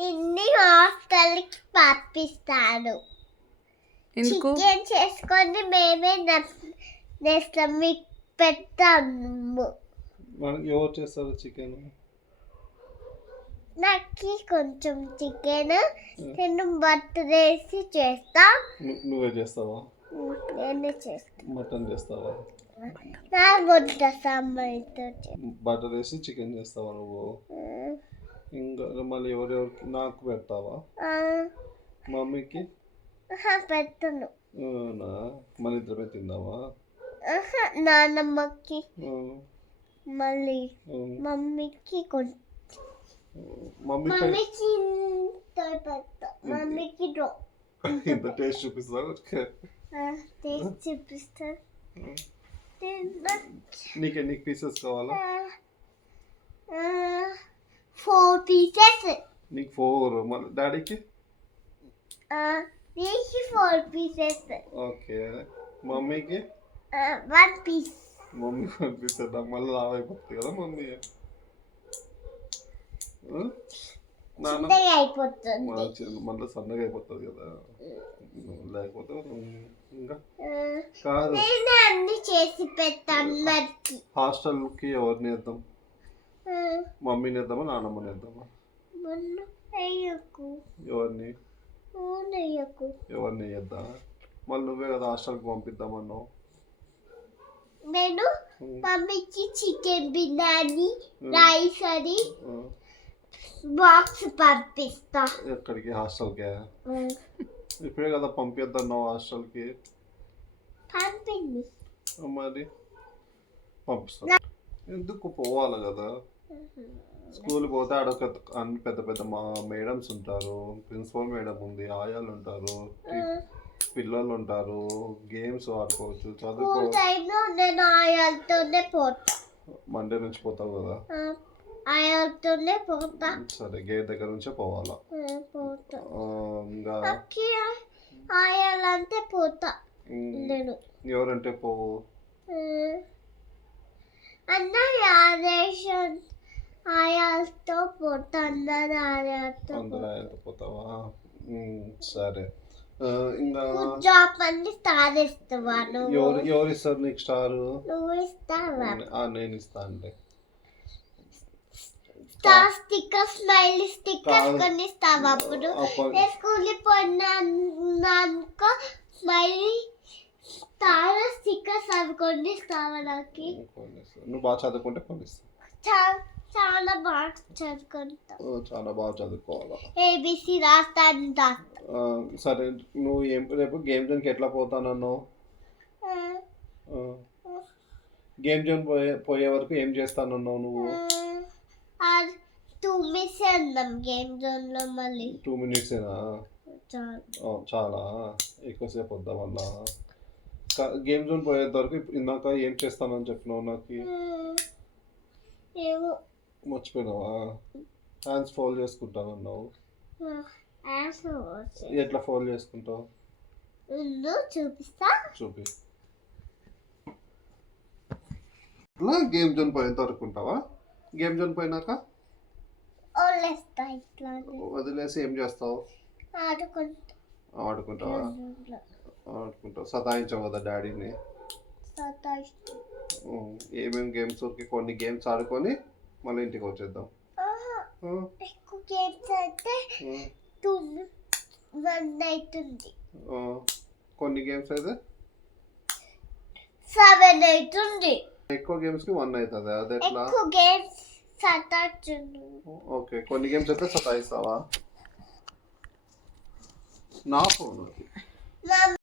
నిన్ను హాస్టల్కి పంపిస్తాను. చికెన్ చేసుకొని మేమే నేస్తాం, మీకు పెడతాము. ఎవరు చేస్తారు చికెన్? నాకు కొంచెం చికెన్ నేను బటర్ వేసి చేస్తా. నువ్వే చేస్తావా? నేనే చేస్తా. మటన్ చేస్తావా? నా వంట సాంబార్తో బటర్ వేసి చికెన్ చేస్తావా నువ్వు? ఇంకా మళ్ళీ ఎవరెవరికి నాకు పెడతావా? మమ్మీకి పెట్టను. మళ్ళీ ఇద్దరమే తిందామా? నాన్నమ్మకి మళ్ళీ మమ్మీకి మమ్మీకి మమ్మీకి ఇంత టేస్ట్ చూపిస్తా. టేస్ట్ చూపిస్తా. నీకు పీసెస్ కావాలా? 4 pieces. నీకు 4. మళ్ళీ డాడీకి నీకు 4 pieces. ఓకే. మమ్మీకి 1 piece. మమ్మీ 1 piece నాకు మళ్ళీ లావ్ అయిపోతుంది కదా మమ్మీ. మళ్ళీ సన్నగా అయిపోతుంది కదా, లేకపోతే ఇంకా కాదు. అన్ని చేసి పెడతాను. హాస్టల్కి ఎవరిని వేద్దాం? మమ్మీని వేద్దామా నాన్నమ్మని వేద్దామా? ఎవరిని వేద్దాం? మళ్ళీ నువ్వే కదా హాస్టల్కి పంపిద్దామన్నావు. నేను మమ్మీకి చికెన్ బిర్యానీ రైస్ అని బాక్స్ పంపిస్తా. ఎక్కడికి? హాస్టల్కే. ఇప్పుడే కదా పంపిద్దాం హాస్టల్కి. పంపింది మరి పంపిస్తా. ఎందుకు పోవాలి కదా? స్కూల్ పోతే ఆడొక అన్ని పెద్ద పెద్ద మా మేడమ్స్ ఉంటారు, ప్రిన్సిపల్ మేడం ఉంది, ఆయాలు ఉంటారు, పిల్లలు ఉంటారు, గేమ్స్ ఆడుకోవచ్చు, నేను ఆయాలతోనే పోతా. మండే నుంచి పోతావు కదా? ఆయాలతోనే పోతా. సరే, గేట్ దగ్గర నుంచే పోవాలా? ఇంకా ఆయాలంటే పోతా నేను. ఎవరంటే పోవు? అన్న ఆయాలతో పోతా. అందరు ఆయాలతో పోతావా? సరే. ఇంకా జాబ్ అన్ని స్టార్ ఇస్తావా? ఎవరు ఇస్తారు నీకు స్టార్? నువ్వు ఇస్తావా? నేను ఇస్తా. అంటే స్టార్ స్టిక్కర్, స్మైల్ స్టిక్కర్ కొన్ని ఇస్తావా? అప్పుడు స్కూల్కి పోయినాక స్మైలీ స్టార్ స్టిక్కర్స్ అవి కొన్ని ఇస్తావా నాకు? నువ్వు బాగా చదువుకుంటే కొనిస్తా. చాలా బాగా చదువుకుంటా. చాలా బాగా చదువుకోవాలా? ఏబిసి రాస్తా. సరే, నువ్వు రేపు గేమ్ జోన్కి ఎట్లా పోతానన్నావు? గేమ్ జోన్ పోయే వరకు ఏం చేస్తానన్నావు నువ్వు? 2 minutes అందాం గేమ్ జోన్ లో. మళ్ళీ 2 minutes చాలా ఎక్కువసేపు వద్దా? మళ్ళా గేమ్ జోన్ పోయేంత వరకు ఇందాక ఏం చేస్తానని చెప్పినావు నాకు? మర్చిపోయినావా? హ్యాండ్స్ ఫోల్డ్ చేసుకుంటానన్నావు. ఎట్లా ఫోల్డ్ చేసుకుంటావు? చూపిస్తా. చూపి. గేమ్ జోన్ పోయేంత వరకు ఉంటావా? గేమ్ జోన్ పోయినాక వదిలేసి ఏం చేస్తావు? ఆడుకుంటావా? సతాయించవు కదా డాడీని? ఏమేమి గేమ్స్? కొన్ని గేమ్స్ ఆడుకొని మళ్ళీ ఇంటికి వచ్చేద్దాం. కొన్ని గేమ్స్ అయితే 7 అవుతుంది. ఎక్కువ గేమ్స్ కి 1 అవుతుంది. అది ఎట్లా? ఓకే, కొన్ని గేమ్స్ అయితే సతాయిస్తావా? నా ఫోన్